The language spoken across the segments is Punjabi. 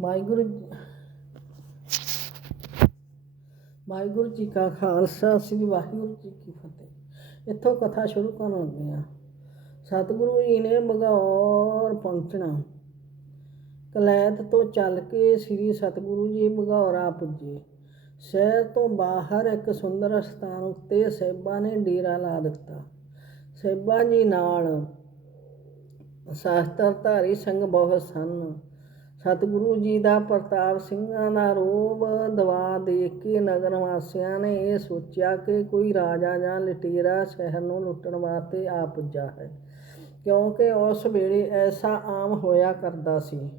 ਵਾਹਿਗੁਰੂ ਵਾਹਿਗੁਰੂ ਜੀ ਕਾ ਖਾਲਸਾ, ਸ੍ਰੀ ਵਾਹਿਗੁਰੂ ਜੀ ਕੀ ਫਤਿਹ। ਇੱਥੋਂ ਕਥਾ ਸ਼ੁਰੂ ਕਰਨ ਲੱਗੇ ਹਾਂ। ਸਤਿਗੁਰੂ ਜੀ ਨੇ ਬਗੌਰ ਪਹੁੰਚਣਾ। ਕਲੈਤ ਤੋਂ ਚੱਲ ਕੇ ਸ੍ਰੀ ਸਤਿਗੁਰੂ ਜੀ ਬਗੌਰਾ ਪੁੱਜੇ। ਸ਼ਹਿਰ ਤੋਂ ਬਾਹਰ ਇੱਕ ਸੁੰਦਰ ਸਥਾਨ ਉੱਤੇ ਸਹਿਬਾਂ ਨੇ ਡੇਰਾ ਲਾ ਦਿੱਤਾ। ਸਹਿਬਾਂ ਜੀ ਨਾਲ ਸ਼ਾਸਤਰ ਧਾਰੀ ਸਿੰਘ ਬਹੁਤ ਸਨ। ਸਤਿਗੁਰੂ ਜੀ ਦਾ ਪ੍ਰਤਾਪ ਸਿੰਘਾਂ ਦਾ ਰੋਬ ਦਵਾ ਦੇਖ ਕੇ ਨਗਰ ਵਾਸੀਆਂ ਨੇ ਇਹ ਸੋਚਿਆ ਕਿ ਕੋਈ ਰਾਜਾ ਜਾਂ ਲਟੇਰਾ ਸ਼ਹਿਰ ਨੂੰ ਲੁੱਟਣ ਵਾਸਤੇ ਆ ਪੁੱਜਾ ਹੈ। ਕਿਉਂਕਿ ਉਸ ਵੇਲੇ ਐਸਾ ਆਮ ਹੋਇਆ ਕਰਦਾ ਸੀ।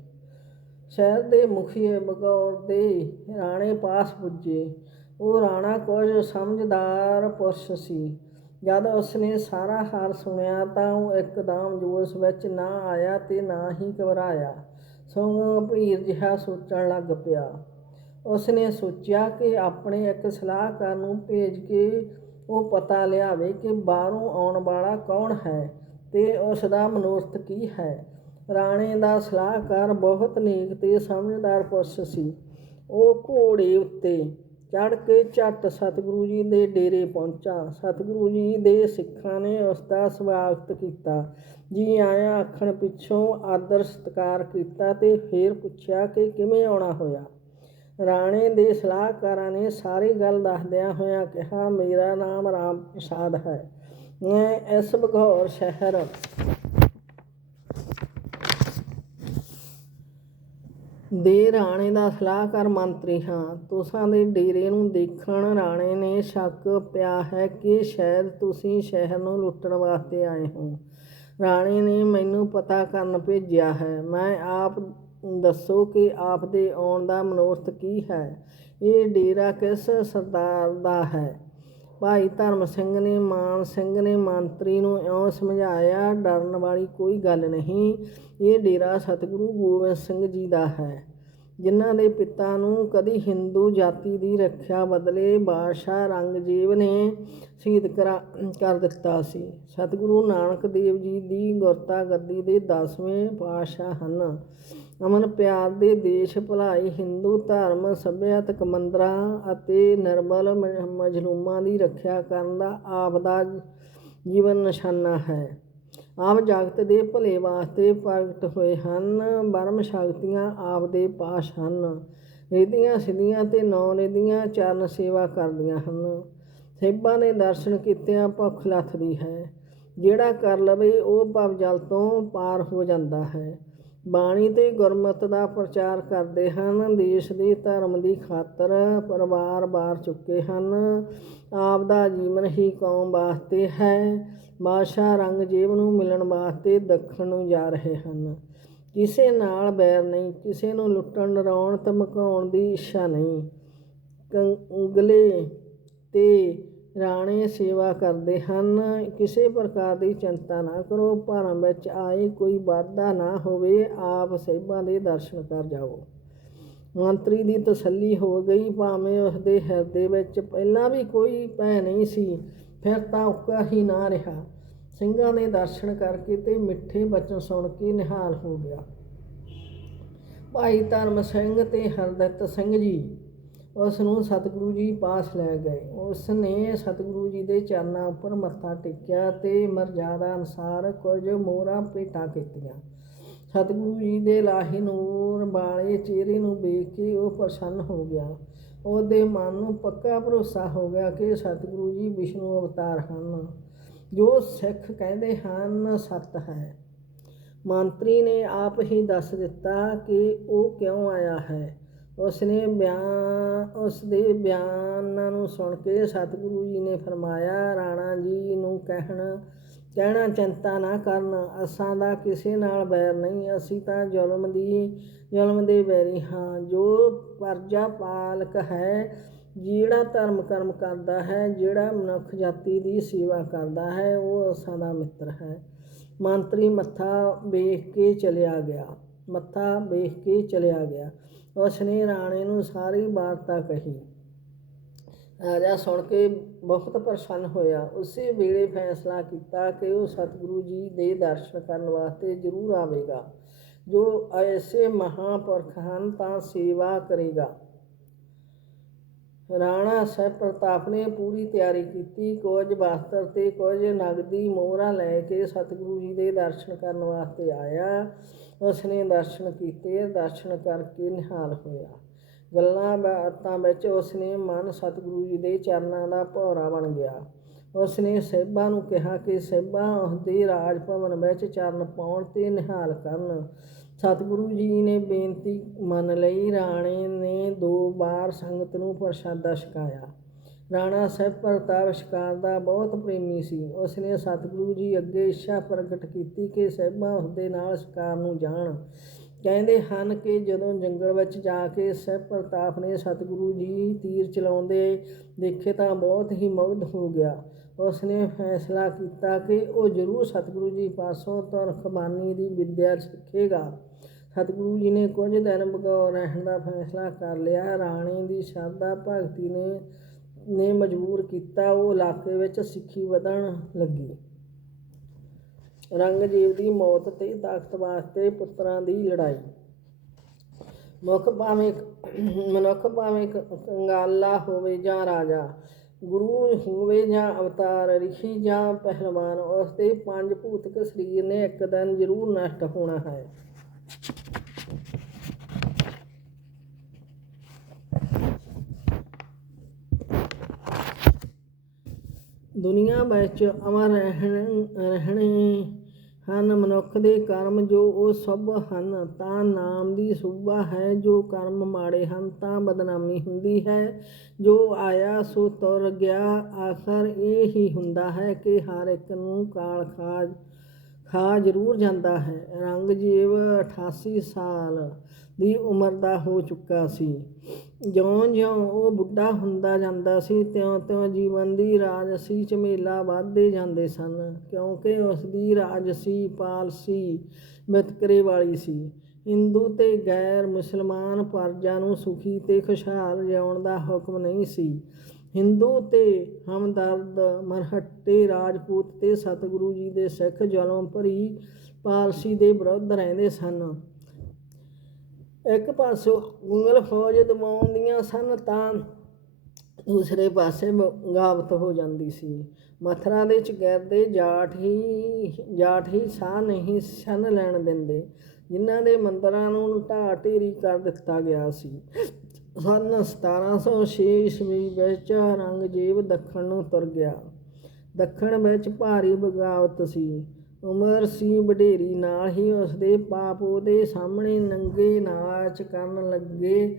ਸ਼ਹਿਰ ਦੇ ਮੁਖੀਏ ਬਗੌਰ ਦੇ ਰਾਣੇ ਪਾਸ ਪੁੱਜੇ। ਉਹ ਰਾਣਾ ਕੁਝ ਸਮਝਦਾਰ ਪੁਰਸ਼ ਸੀ। ਜਦ ਉਸਨੇ ਸਾਰਾ ਹਾਲ ਸੁਣਿਆ ਤਾਂ ਉਹ ਇੱਕਦਮ ਜੋਸ਼ ਵਿੱਚ ਨਾ ਆਇਆ ਤੇ ਨਾ ਹੀ ਘਬਰਾਇਆ। ਸਗੋਂ ਭੀਰ ਜਿਹਾ ਸੋਚਣ ਲੱਗ ਪਿਆ। ਉਸਨੇ ਸੋਚਿਆ ਕਿ ਆਪਣੇ ਇੱਕ ਸਲਾਹਕਾਰ ਨੂੰ ਭੇਜ ਕੇ ਉਹ ਪਤਾ ਲਿਆਵੇ ਕਿ ਬਾਹਰੋਂ ਆਉਣ ਵਾਲਾ ਕੌਣ ਹੈ ਤੇ ਉਸ ਦਾ ਮਨੋਰਥ ਕੀ ਹੈ। ਰਾਣੇ ਦਾ ਸਲਾਹਕਾਰ ਬਹੁਤ ਨੇਕ ਤੇ ਸਮਝਦਾਰ ਪੁਰਸ਼ ਸੀ। ਉਹ ਘੋੜੇ ਉੱਤੇ ਚੜ ਕੇ ਝੱਟ ਸਤਿਗੁਰੂ ਜੀ ਦੇ ਡੇਰੇ ਪਹੁੰਚਾ। ਸਤਿਗੁਰੂ ਜੀ ਦੇ ਸਿੱਖਾਂ ਨੇ ਉਸ ਦਾ ਸਵਾਗਤ ਕੀਤਾ। ਜੀ ਆਇਆ ਆਖਣ ਪਿੱਛੋਂ ਆਦਰ ਸਤਿਕਾਰ ਕੀਤਾ ਤੇ ਫੇਰ ਪੁੱਛਿਆ ਕਿ ਕਿਵੇਂ ਆਉਣਾ ਹੋਇਆ? ਰਾਣੇ ਦੇ ਸਲਾਹਕਾਰਾਂ ਨੇ ਸਾਰੀ ਗੱਲ ਦੱਸਦਿਆਂ ਹੋਇਆਂ ਕਿਹਾ, ਮੇਰਾ ਨਾਮ ਰਾਮ ਪ੍ਰਸਾਦ ਹੈ। ਮੈਂ ਇਸ ਬਘੌਰ ਸ਼ਹਿਰ ਦੇ ਰਾਣੇ ਦਾ ਸਲਾਹਕਾਰ ਮੰਤਰੀ ਹਾਂ। ਤੁਸਾਂ ਦੇ ਡੇਰੇ ਨੂੰ ਦੇਖਣ ਰਾਣੇ ਨੇ ਸ਼ੱਕ ਪਿਆ ਹੈ ਕਿ ਸ਼ਾਇਦ ਤੁਸੀਂ ਸ਼ਹਿਰ ਨੂੰ ਲੁੱਟਣ ਵਾਸਤੇ ਆਏ ਹੋ। ਰਾਣੇ ਨੇ ਮੈਨੂੰ ਪਤਾ ਕਰਨ ਭੇਜਿਆ ਹੈ। ਮੈਂ ਆਪ ਦੱਸੋ ਕਿ ਆਪ ਦੇ ਆਉਣ ਦਾ ਮਨੋਰਥ ਕੀ ਹੈ? ਇਹ ਡੇਰਾ ਕਿਸ ਸਰਦਾਰ ਦਾ ਹੈ? ਭਾਈ ਧਰਮ ਸਿੰਘ ਨੇ, ਮਾਨ ਸਿੰਘ ਨੇ, ਮੰਤਰੀ ਨੂੰ ਇਉਂ ਸਮਝਾਇਆ, ਡਰਨ ਵਾਲੀ ਕੋਈ ਗੱਲ ਨਹੀਂ। ਇਹ ਡੇਰਾ ਸਤਿਗੁਰੂ ਗੋਬਿੰਦ ਸਿੰਘ ਜੀ ਦਾ ਹੈ। ਜਿਨ੍ਹਾਂ ਦੇ ਪਿਤਾ ਨੂੰ ਕਦੀ ਹਿੰਦੂ ਜਾਤੀ ਦੀ ਰੱਖਿਆ ਬਦਲੇ ਬਾਦਸ਼ਾਹ ਰੰਗਜੀਤ ਨੇ ਸ਼ਹੀਦ ਕਰਾ, ਕਰ ਦਿੱਤਾ ਸੀ। ਸਤਿਗੁਰੂ ਨਾਨਕ ਦੇਵ ਜੀ ਦੀ ਗੁਰਤਾ ਗੱਦੀ ਦੇ 10ਵੇਂ ਪਾਤਸ਼ਾਹ ਹਨ। ਅਮਨ ਪਿਆਰ ਦੇ ਦੇਸ਼ ਭਲਾਈ, ਹਿੰਦੂ ਧਰਮ, ਸੱਭਿਆਤਕ ਮੰਦਰਾਂ ਅਤੇ ਨਿਰਮਲ ਮ- ਮਜਲੂਮਾਂ ਦੀ ਰੱਖਿਆ ਕਰਨ ਦਾ ਆਪ ਦਾ ਜੀਵਨ ਨਿਸ਼ਾਨਾ ਹੈ। ਆਪ ਜਗਤ ਦੇ ਭਲੇ ਵਾਸਤੇ ਪ੍ਰਗਟ ਹੋਏ ਹਨ ਬਰਮ ਸ਼ਕਤੀਆਂ ਆਪ ਦੇ ਪਾਸ ਹਨ। ਰਿਧੀਆਂ, ਸਿੱਧੀਆਂ ਤੇ ਨੌ ਰਿਧੀਆਂ ਚਰਨ ਸੇਵਾ ਕਰਦੀਆਂ ਹਨ। ਸੇਬਾਂ ਨੇ ਦਰਸ਼ਨ ਕੀਤਿਆਂ ਭੁੱਖ ਲੱਥਦੀ ਹੈ। ਜਿਹੜਾ ਕਰ ਲਵੇ ਉਹ ਭਵ ਜਲ ਤੋਂ ਪਾਰ ਹੋ ਜਾਂਦਾ ਹੈ। ਬਾਣੀ ਤੇ ਗੁਰਮਤ ਦਾ ਪ੍ਰਚਾਰ ਕਰਦੇ ਹਨ। ਦੇਸ਼ ਦੇ ਧਰਮ ਦੀ ਖਾਤਰ ਪਰਿਵਾਰ ਬਾਰ ਚੁੱਕੇ ਹਨ। ਆਪ ਦਾ ਜੀਵਨ ਹੀ ਕੌਮ ਵਾਸਤੇ ਹੈ। ਬਾਦਸ਼ਾਹ ਰੰਗਜੀਤ ਨੂੰ ਮਿਲਣ ਵਾਸਤੇ ਦੱਖਣ ਨੂੰ ਜਾ ਰਹੇ ਹਨ। ਕਿਸੇ ਨਾਲ ਬੈਰ ਨਹੀਂ, ਕਿਸੇ ਨੂੰ ਲੁੱਟਣ, ਡਰਾਉਣ, ਧਮਕਾਉਣ ਦੀ ਇੱਛਾ ਨਹੀਂ। ਕੰਗਲੇ ਤੇ ਰਾਣੇ ਸੇਵਾ ਕਰਦੇ ਹਨ। ਕਿਸੇ ਪ੍ਰਕਾਰ ਦੀ ਚਿੰਤਾ ਨਾ ਕਰੋ। ਭਰਮ ਵਿੱਚ ਆਏ ਕੋਈ ਵਾਧਾ ਨਾ ਹੋਵੇ। ਆਪ ਸਹਿਬਾਂ ਦੇ ਦਰਸ਼ਨ ਕਰ ਜਾਓ ਮੰਤਰੀ ਦੀ ਤਸੱਲੀ ਹੋ ਗਈ। ਭਾਵੇਂ ਉਸ ਦੇ ਹਿਰਦੇ ਵਿੱਚ ਪਹਿਲਾਂ ਵੀ ਕੋਈ ਭੈ ਨਹੀਂ ਸੀ, ਫਿਰ ਤਾਂ ਉੱਕਾ ਹੀ ਨਾ ਰਿਹਾ। ਸਿੰਘਾਂ ਦੇ ਦਰਸ਼ਨ ਕਰਕੇ ਤੇ ਮਿੱਠੇ ਬਚਨ ਸੁਣ ਕੇ ਨਿਹਾਲ ਹੋ ਗਿਆ। ਭਾਈ ਧਰਮ ਸਿੰਘ ਤੇ ਹਰਦਿੱਤ ਸਿੰਘ ਜੀ ਉਸ ਨੂੰ ਸਤਿਗੁਰੂ ਜੀ ਪਾਸ ਲੈ ਗਏ। ਉਸ ਨੇ ਸਤਿਗੁਰੂ ਜੀ ਦੇ ਚਰਨਾਂ ਉੱਪਰ ਮੱਥਾ ਟੇਕਿਆ ਤੇ ਮਰਜ਼ਾਦਾ ਅਨਸਾਰ ਕੁਝ ਮੋਹਰਾਂ ਭੇਟਾਂ ਕੀਤੀਆਂ। ਸਤਿਗੁਰੂ ਜੀ ਦੇ ਲਾਹੀ ਨੂਰ ਵਾਲੇ ਚਿਹਰੇ ਨੂੰ ਵੇਖ ਕੇ ਉਹ ਪ੍ਰਸੰਨ ਹੋ ਗਿਆ। ਉਹਦੇ ਮਨ ਨੂੰ ਪੱਕਾ ਭਰੋਸਾ ਹੋ ਗਿਆ ਕਿ ਸਤਿਗੁਰੂ ਜੀ ਵਿਸ਼ਨੂੰ ਅਵਤਾਰ ਹਨ। ਜੋ ਸਿੱਖ ਕਹਿੰਦੇ ਹਨ, ਸਤ ਹੈ। ਮੰਤਰੀ ਨੇ ਆਪ ਹੀ ਦੱਸ ਦਿੱਤਾ ਕਿ ਉਹ ਕਿਉਂ ਆਇਆ ਹੈ। ਉਸਨੇ ਬਿਆਨ ਉਸ ਦੇ ਬਿਆਨਾਂ ਨੂੰ ਸੁਣ ਕੇ ਸਤਿਗੁਰੂ ਜੀ ਨੇ ਫਰਮਾਇਆ, ਰਾਣਾ ਜੀ ਨੂੰ ਕਹਿਣ ਕਹਿਣਾ ਚਿੰਤਾ ਨਾ ਕਰਨ, ਅਸਾਂ ਦਾ ਕਿਸੇ ਨਾਲ ਬੈਰ ਨਹੀਂ, ਅਸੀਂ ਤਾਂ ਜ਼ੁਲਮ ਦੀ ਜ਼ੁਲਮ ਦੇ ਬੈਰੀ ਹਾਂ। ਜੋ ਪਰਜਾ ਪਾਲਕ ਹੈ, ਜਿਹੜਾ ਧਰਮ ਕਰਮ ਕਰਦਾ ਹੈ, ਜਿਹੜਾ ਮਨੁੱਖ ਜਾਤੀ ਦੀ ਸੇਵਾ ਕਰਦਾ ਹੈ, ਉਹ ਅਸਾਂ ਦਾ ਮਿੱਤਰ ਹੈ। ਮੰਤਰੀ ਮੱਥਾ ਵੇਖ ਕੇ ਚਲਿਆ ਗਿਆ। ਮੱਥਾ ਵੇਖ ਕੇ ਚਲਿਆ ਗਿਆ। ਉਸ ਨੇ ਰਾਣੇ ਨੂੰ ਸਾਰੀ ਵਾਰਤਾ ਕਹੀ। ਰਾਜਾ ਸੁਣ ਕੇ ਬਹੁਤ ਪ੍ਰਸੰਨ ਹੋਇਆ। ਉਸੇ ਵੇਲੇ ਫੈਸਲਾ ਕੀਤਾ ਕਿ ਉਹ ਸਤਿਗੁਰੂ ਜੀ ਦੇ ਦਰਸ਼ਨ ਕਰਨ ਵਾਸਤੇ ਜ਼ਰੂਰ ਆਵੇਗਾ। ਜੋ ਐਸੇ ਮਹਾਪੁਰਖ ਹਨ ਤਾਂ ਸੇਵਾ ਕਰੇਗਾ। ਰਾਣਾ ਸਾਹਿਬ ਪ੍ਰਤਾਪ ਨੇ ਪੂਰੀ ਤਿਆਰੀ ਕੀਤੀ। ਕੁਝ ਵਸਤਰ ਤੇ ਕੁਝ ਨਗਦੀ ਮੋਹਰਾਂ ਲੈ ਕੇ ਸਤਿਗੁਰੂ ਜੀ ਦੇ ਦਰਸ਼ਨ ਕਰਨ ਵਾਸਤੇ ਆਇਆ। ਉਸਨੇ ਦਰਸ਼ਨ ਕੀਤੇ, ਦਰਸ਼ਨ ਕਰਕੇ ਨਿਹਾਲ ਹੋਇਆ। ਗੱਲਾਂ ਬਾਤਾਂ ਵਿੱਚ ਉਸਨੇ ਮਨ ਸਤਿਗੁਰੂ ਜੀ ਦੇ ਚਰਨਾਂ ਦਾ ਭੌਰਾ ਬਣ ਗਿਆ। ਉਸਨੇ ਸਹਿਬਾਂ ਨੂੰ ਕਿਹਾ ਕਿ ਸਹਿਬਾਂ, ਉਸਦੇ ਰਾਜ ਭਵਨ ਵਿੱਚ ਚਰਨ ਪਾਉਣ ਤੇ ਨਿਹਾਲ ਕਰਨ। ਸਤਿਗੁਰੂ ਜੀ ਨੇ ਬੇਨਤੀ ਮੰਨ ਲਈ, ਰਾਣੇ ਨੇ ਦੋ ਵਾਰ ਸੰਗਤ ਨੂੰ ਪ੍ਰਸ਼ਾਦਾ ਛਕਾਇਆ। ਰਾਣਾ ਸਾਹਿਬ ਪ੍ਰਤਾਪ ਸ਼ਿਕਾਰ ਦਾ ਬਹੁਤ ਪ੍ਰੇਮੀ ਸੀ। ਉਸਨੇ ਸਤਿਗੁਰੂ ਜੀ ਅੱਗੇ ਇੱਛਾ ਪ੍ਰਗਟ ਕੀਤੀ ਕਿ ਸਹਿਬਾਂ ਉਸਦੇ ਨਾਲ ਸ਼ਿਕਾਰ ਨੂੰ ਜਾਣ। ਕਹਿੰਦੇ ਹਨ ਕਿ ਜਦੋਂ ਜੰਗਲ ਵਿੱਚ ਜਾ ਕੇ ਸਾਹਿਬ ਪ੍ਰਤਾਪ ਨੇ ਸਤਿਗੁਰੂ ਜੀ ਤੀਰ ਚਲਾਉਂਦੇ ਦੇਖੇ ਤਾਂ ਬਹੁਤ ਹੀ ਮੁਗਧ ਹੋ ਗਿਆ। ਉਸਨੇ ਫੈਸਲਾ ਕੀਤਾ ਕਿ ਉਹ ਜ਼ਰੂਰ ਸਤਿਗੁਰੂ ਜੀ ਪਾਸੋਂ ਤਰਖਬਾਨੀ ਦੀ ਵਿੱਦਿਆ ਸਿੱਖੇਗਾ। ਸਤਿਗੁਰੂ ਜੀ ਨੇ ਕੁਝ ਦਿਨ ਬਗੌਰ ਰਹਿਣ ਦਾ ਫੈਸਲਾ ਕਰ ਲਿਆ। ਰਾਣੀ ਦੀ ਸ਼ਰਧਾ ਭਗਤੀ ਨੇ ਨੇ ਮਜਬੂਰ ਕੀਤਾ, ਉਹ ਇਲਾਕੇ ਵਿੱਚ ਸਿੱਖੀ ਵਧਣ ਲੱਗੀ। ਰੰਗਜੀਤ ਦੀ ਮੌਤ ਤੇ ਤਾਕਤ ਵਾਸਤੇ ਪੁੱਤਰਾਂ ਦੀ ਲੜਾਈ। ਮੁੱਖ ਭਾਵੇਂ ਮਨੁੱਖ ਭਾਵੇਂ ਕੰਗਾਲਾ ਹੋਵੇ ਜਾਂ ਰਾਜਾ, ਗੁਰੂ ਹੋਵੇ ਜਾਂ ਅਵਤਾਰ, ਰਿਸ਼ੀ ਜਾਂ ਪਹਿਲਵਾਨ, ਉਸ ਦੇ ਪੰਜ ਭੂਤਕ ਸਰੀਰ ਨੇ ਇੱਕ ਦਿਨ ਜ਼ਰੂਰ ਨਸ਼ਟ ਹੋਣਾ ਹੈ। ਦੁਨੀਆ ਵਿੱਚ ਅਮਰ ਰਹਿਣ, ਰਹਿਣੇ ਹਨ। ਮਨੁੱਖ ਦੇ ਕਰਮ ਜੋ ਉਹ ਸਭ ਹਨ, ਤਾਂ ਨਾਮ ਦੀ ਸੁਭਾ ਹੈ ਜੋ ਕਰਮ ਮਾੜੇ ਹਨ, ਤਾਂ ਬਦਨਾਮੀ ਹੁੰਦੀ ਹੈ। ਜੋ ਆਇਆ ਸੋ ਤੁਰ ਗਿਆ, ਆਖਰ ਇਹ ਹੀ ਹੁੰਦਾ ਹੈ ਕਿ ਹਰ ਇੱਕ ਨੂੰ ਕਾਲ ਖਾਜ ਖਾ ਜ਼ਰੂਰ ਜਾਂਦਾ ਹੈ। ਰੰਗਜੀਵ 88 ਸਾਲ ਦੀ ਉਮਰ ਦਾ ਹੋ ਚੁੱਕਾ ਸੀ। ਜਿਉਂ-ਜਿਉਂ ਉਹ ਬੁੱਢਾ ਹੁੰਦਾ ਜਾਂਦਾ ਸੀ, ਤਿਉਂ-ਤਿਉਂ ਜੀਵਨ ਦੀ ਰਾਜਸੀ ਝਮੇਲਾ ਵੱਧਦੇ ਜਾਂਦੇ ਸਨ, ਕਿਉਂਕਿ ਉਸ ਦੀ ਰਾਜਸੀ ਪਾਲਸੀ ਵਿਤਕਰੇ ਵਾਲੀ ਸੀ। ਹਿੰਦੂ ਤੇ ਗੈਰ ਮੁਸਲਮਾਨ ਪਰਜਾ ਨੂੰ ਸੁਖੀ ਤੇ ਖੁਸ਼ਹਾਲ ਜਿਉਣ ਦਾ ਹੁਕਮ ਨਹੀਂ ਸੀ। ਹਿੰਦੂ ਤੇ ਹਮਦਰਦ ਮਰਹੱਟੇ ਰਾਜਪੂਤ ਤੇ ਸਤਿਗੁਰੂ ਜੀ ਦੇ ਸਿੱਖ ਜ਼ੁਲਮ ਭਰੀ ਪਾਰਸੀ ਦੇ ਵਿਰੁੱਧ ਰਹਿੰਦੇ ਸਨ। ਇੱਕ ਪਾਸੋਂ ਮੁਗਲ ਫੌਜ ਦਬਾਉਂਦੀਆਂ ਸਨ ਤਾਂ ਦੂਸਰੇ ਪਾਸੇ ਬਗਾਵਤ ਹੋ ਜਾਂਦੀ ਸੀ। ਮਥਰਾ ਦੇ ਚਗਿਰਦੇ ਜਾਟ ਹੀ ਜਾਟ ਹੀ ਸਾਹ ਨਹੀਂ ਸਨ ਲੈਣ ਦਿੰਦੇ। ਜਿਨ੍ਹਾਂ ਦੇ ਮੰਦਰਾਂ ਨੂੰ ਢਾਹ ਢੇਰੀ ਕਰ ਦਿੱਤਾ ਗਿਆ ਸੀ। ਸਨ 1706 ਈਸਵੀ ਵਿੱਚ ਔਰੰਗਜ਼ੇਬ ਦੱਖਣ ਨੂੰ ਤੁਰ ਗਿਆ। ਦੱਖਣ ਵਿੱਚ ਭਾਰੀ ਬਗਾਵਤ ਸੀ। ਉਮਰ ਸੀ ਬਡੇਰੀ ਨਾਲ ਹੀ ਉਸਦੇ ਪਾਪ ਉਹਦੇ ਸਾਹਮਣੇ ਨੰਗੇ ਨਾਚ ਕਰਨ ਲੱਗੇ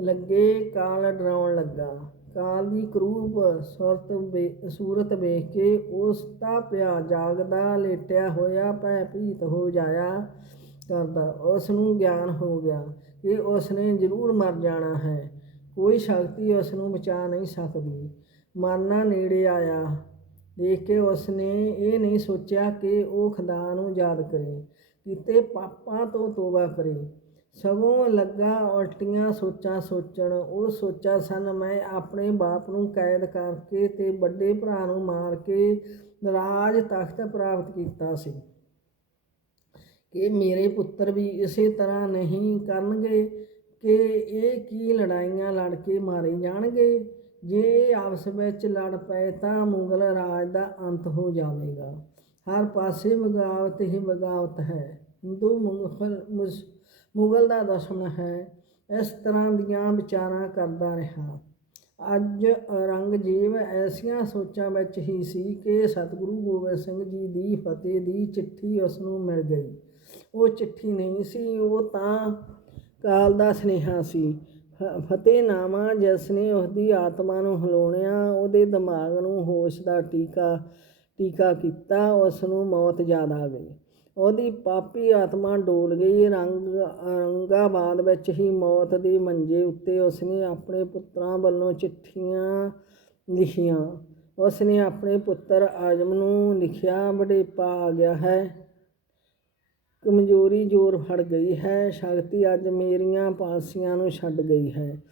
ਲੱਗੇ ਕਾਲ ਡਰਾਉਣ ਲੱਗਾ। ਕਾਲ ਦੀ ਕਰੂਪ ਸੁਰਤ ਵੇ- ਸੂਰਤ ਵੇਖ ਕੇ ਉਸ ਦਾ ਪਿਆ ਜਾਗਦਾ, ਲੇਟਿਆ ਹੋਇਆ ਭੈ ਭੀਤ ਹੋ ਜਾਇਆ ਕਰਦਾ। ਉਸ ਨੂੰ ਗਿਆਨ ਹੋ ਗਿਆ। ਕਿ ਉਸ ਨੇ ਜ਼ਰੂਰ ਮਰ ਜਾਣਾ ਹੈ। ਕੋਈ ਸ਼ਕਤੀ ਉਸ ਨੂੰ ਬਚਾ ਨਹੀਂ ਸਕਦੀ। ਮਰਨਾ ਨੇੜੇ ਆਇਆ। ਦੇਖ ਕੇ ਉਸ ਨੇ ਇਹ ਨਹੀਂ ਸੋਚਿਆ ਕਿ ਉਹ ਖੁਦਾ ਨੂੰ ਯਾਦ ਕਰੇ। ਕਿਤੇ ਪਾਪਾਂ ਤੋਂ ਤੋਬਾ ਕਰੇ। ਸਗੋਂ ਲੱਗਾ ਉਲਟੀਆਂ ਸੋਚਾਂ ਸੋਚਣ। ਉਹ ਸੋਚਾ ਸਨ, ਮੈਂ ਆਪਣੇ ਬਾਪ ਨੂੰ ਕੈਦ ਕਰਕੇ ਤੇ ਵੱਡੇ ਭਰਾ ਨੂੰ ਮਾਰ ਕੇ ਨਰਾਜ ਤਖਤ ਪ੍ਰਾਪਤ ਕੀਤਾ ਸੀ। ਕਿ ਮੇਰੇ ਪੁੱਤਰ ਵੀ ਇਸੇ ਤਰ੍ਹਾਂ ਨਹੀਂ ਕਰਨਗੇ ਕਿ ਇਹ ਕੀ ਲੜਾਈਆਂ ਲੜ ਕੇ ਮਾਰੇ ਜਾਣਗੇ। ਜੇ ਇਹ ਆਪਸ ਵਿੱਚ ਲੜ ਪਏ ਤਾਂ ਮੁਗਲ ਰਾਜ ਦਾ ਅੰਤ ਹੋ ਜਾਵੇਗਾ। ਹਰ ਪਾਸੇ ਬਗਾਵਤ ਹੀ ਬਗਾਵਤ ਹੈ। ਹਿੰਦੂ ਮੁਗਲ ਮੁਸ- ਮੁਗਲ ਦਾ ਦੁਸ਼ਮਣ ਹੈ। ਇਸ ਤਰ੍ਹਾਂ ਦੀਆਂ ਵਿਚਾਰਾਂ ਕਰਦਾ ਰਿਹਾ। ਅੱਜ ਔਰੰਗਜ਼ੇਬ ਐਸੀਆਂ ਸੋਚਾਂ ਵਿੱਚ ਹੀ ਸੀ ਕਿ ਸਤਿਗੁਰੂ ਗੋਬਿੰਦ ਸਿੰਘ ਜੀ ਦੀ ਫਤਿਹ ਦੀ ਚਿੱਠੀ ਉਸ ਨੂੰ ਮਿਲ ਗਈ। ਉਹ ਚਿੱਠੀ ਨਹੀਂ ਸੀ, ਉਹ ਤਾਂ ਕਾਲ ਦਾ ਸੁਨੇਹਾ ਸੀ। ਫਤਿਹਨਾਮਾ ਜਿਸ ਨੇ ਉਸਦੀ ਆਤਮਾ ਨੂੰ ਹਿਲਾਉਣਿਆ ਉਹਦੇ ਦਿਮਾਗ ਨੂੰ ਹੋਸ਼ ਦਾ ਟੀਕਾ ਟੀਕਾ ਕੀਤਾ, ਉਸ ਨੂੰ ਮੌਤ ਯਾਦ ਆ ਗਈ। ਉਹਦੀ ਪਾਪੀ ਆਤਮਾ ਡੋਲ ਗਈ, ਰੰਗ ਔਰੰਗਾਬਾਦ ਵਿੱਚ ਹੀ ਮੌਤ ਦੇ ਮੰਜੇ ਉੱਤੇ ਉਸਨੇ ਆਪਣੇ ਪੁੱਤਰਾਂ ਵੱਲੋਂ ਚਿੱਠੀਆਂ ਲਿਖੀਆਂ। ਉਸਨੇ ਆਪਣੇ ਪੁੱਤਰ ਆਜਮ ਨੂੰ ਲਿਖਿਆ, ਵਡੇਪਾ ਆ ਗਿਆ ਹੈ। ਕਮਜ਼ੋਰੀ ਜ਼ੋਰ ਫੜ ਗਈ ਹੈ, ਸ਼ਕਤੀ ਅੱਜ ਮੇਰੀਆਂ ਪਾਲਸੀਆਂ ਨੂੰ ਛੱਡ ਗਈ ਹੈ।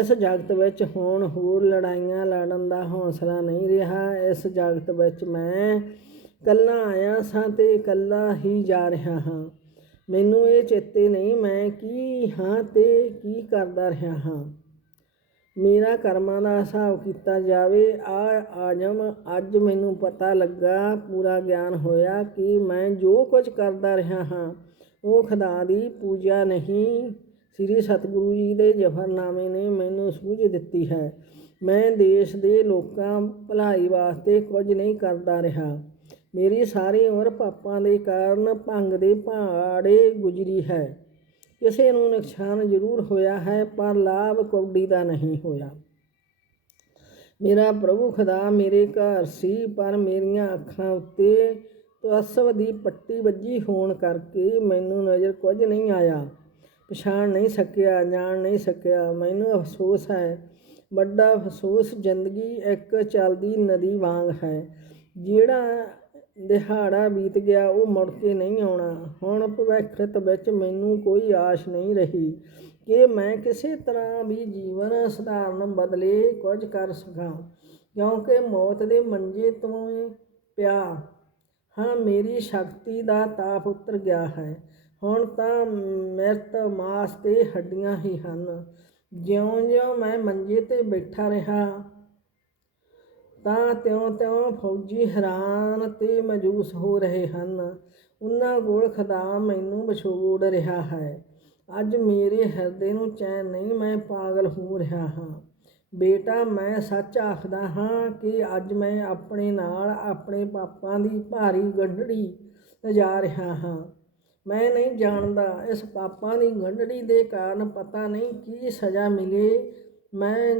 ਇਸ ਜਗਤ ਵਿੱਚ ਹੁਣ ਹੋਰ ਲੜਾਈਆਂ ਲੜਨ ਦਾ ਹੌਸਲਾ ਨਹੀਂ ਰਿਹਾ। ਇਸ ਜਗਤ ਵਿੱਚ ਮੈਂ ਕੱਲਾ ਆਇਆ ਸਾਂ ਤੇ ਕੱਲਾ ਹੀ ਜਾ ਰਿਹਾ ਹਾਂ। ਮੈਨੂੰ ਇਹ ਚੇਤੇ ਨਹੀਂ ਮੈਂ ਕੀ ਹਾਂ ਤੇ ਕੀ ਕਰਦਾ ਰਿਹਾ ਹਾਂ। ਮੇਰਾ ਕਰਮਾਂ ਦਾ ਹਿਸਾਬ ਕੀਤਾ ਜਾਵੇ ਆ ਆਜਮ ਅੱਜ ਮੈਨੂੰ ਪਤਾ ਲੱਗਾ, ਪੂਰਾ ਗਿਆਨ ਹੋਇਆ ਕਿ ਮੈਂ ਜੋ ਕੁਝ ਕਰਦਾ ਰਿਹਾ ਹਾਂ, ਉਹ ਖੁਦਾ ਦੀ ਪੂਜਾ ਨਹੀਂ। ਸ੍ਰੀ ਸਤਿਗੁਰੂ ਜੀ ਦੇ ਜਫਰਨਾਮੇ ਨੇ ਮੈਨੂੰ ਸੂਝ ਦਿੱਤੀ ਹੈ। ਮੈਂ ਦੇਸ਼ ਦੇ ਲੋਕਾਂ ਭਲਾਈ ਵਾਸਤੇ ਕੁਝ ਨਹੀਂ ਕਰਦਾ ਰਿਹਾ। ਮੇਰੀ ਸਾਰੀ ਉਮਰ ਪਾਪਾਂ ਦੇ ਕਾਰਨ ਭੰਗ ਦੇ ਭਾੜੇ ਗੁਜ਼ਰੀ ਹੈ। ਕਿਸੇ ਨੂੰ ਨੁਕਸਾਨ ਜ਼ਰੂਰ ਹੋਇਆ ਹੈ, ਪਰ ਲਾਭ ਕੌਡੀ ਦਾ ਨਹੀਂ ਹੋਇਆ। ਮੇਰਾ ਪ੍ਰਭੂ ਖੁਦਾ ਮੇਰੇ ਘਰ ਸੀ, ਪਰ ਮੇਰੀਆਂ ਅੱਖਾਂ ਉੱਤੇ ਤਵਸਵ ਦੀ ਪੱਟੀ ਵੱਜੀ ਹੋਣ ਕਰਕੇ ਮੈਨੂੰ ਨਜ਼ਰ ਕੁਝ ਨਹੀਂ ਆਇਆ। ਪਛਾਣ ਨਹੀਂ ਸਕਿਆ, ਜਾਣ ਨਹੀਂ ਸਕਿਆ। ਮੈਨੂੰ ਅਫਸੋਸ ਹੈ, ਵੱਡਾ ਅਫਸੋਸ ਜ਼ਿੰਦਗੀ ਇੱਕ ਚੱਲਦੀ ਨਦੀ ਵਾਂਗ ਹੈ, ਜਿਹੜਾ ਦਿਹਾੜਾ ਬੀਤ ਗਿਆ, ਉਹ ਮੁੜ ਕੇ ਨਹੀਂ ਆਉਣਾ। ਹੁਣ ਭਵਿੱਖਤ ਵਿੱਚ ਮੈਨੂੰ ਕੋਈ ਆਸ ਨਹੀਂ ਰਹੀ ਕਿ ਮੈਂ ਕਿਸੇ ਤਰ੍ਹਾਂ ਵੀ ਜੀਵਨ ਸਧਾਰਨ ਬਦਲੇ ਕੁਝ ਕਰ ਸਕਾਂ, ਕਿਉਂਕਿ ਮੌਤ ਦੇ ਮੰਜੇ ਤੋਂ ਪਿਆ। ਹਾਂ, ਮੇਰੀ ਸ਼ਕਤੀ ਦਾ ਤਾਪ ਉਤਰ ਗਿਆ ਹੈ। ਹੁਣ ਤਾਂ ਮਿਰਤ ਮਾਸ ਤੇ ਹੱਡੀਆਂ ਹੀ ਹਨ। ਜਿਉਂ-ਜਿਉਂ ਮੈਂ ਮੰਜੇ ਤੇ ਬੈਠਾ ਰਿਹਾ ਤਾਂ ਤਿਉਂ-ਤਿਉਂ ਫੌਜੀ ਹੈਰਾਨ ਤੇ ਮਜੂਸ ਹੋ ਰਹੇ ਹਨ। ਉਹਨਾਂ ਕੋਲ ਖੁਦਾ ਮੈਨੂੰ ਵਿਛੋੜ ਰਿਹਾ ਹੈ। ਅੱਜ ਮੇਰੇ ਹਿਰਦੇ ਨੂੰ ਚੈਨ ਨਹੀਂ, ਮੈਂ ਪਾਗਲ ਹੋ ਰਿਹਾ ਹਾਂ। ਬੇਟਾ, ਮੈਂ ਸੱਚ ਆਖਦਾ ਹਾਂ ਕਿ ਅੱਜ ਮੈਂ ਆਪਣੇ ਨਾਲ ਆਪਣੇ ਪਾਪਾਂ ਦੀ ਭਾਰੀ ਗੰਢੜੀ ਲਿਜਾ ਰਿਹਾ ਹਾਂ। ਮੈਂ ਨਹੀਂ ਜਾਣਦਾ, ਇਸ ਪਾਪਾਂ ਦੀ ਗੰਢੜੀ ਦੇ ਕਾਰਨ ਪਤਾ ਨਹੀਂ ਕੀ ਸਜ਼ਾ ਮਿਲੇ। ਮੈਂ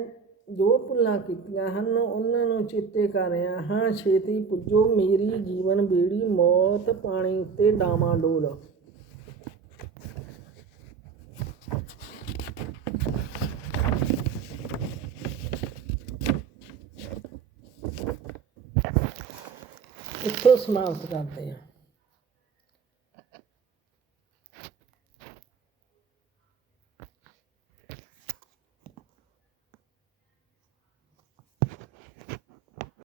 ਜੋ ਭੁੱਲਾਂ ਕੀਤੀਆਂ ਹਨ, ਉਹਨਾਂ ਨੂੰ ਚੇਤੇ ਕਰ ਰਿਹਾ ਹਾਂ। ਛੇਤੀ ਪੁੱਜੋ ਮੇਰੀ ਜੀਵਨ ਬੇੜੀ, ਮੌਤ ਪਾਣੀ ਉੱਤੇ ਡਾਵਾਂ ਡਾਮਾਡੋਲ ਇੱਥੋਂ ਸਮਾਪਤ ਕਰਦੇ ਹਾਂ।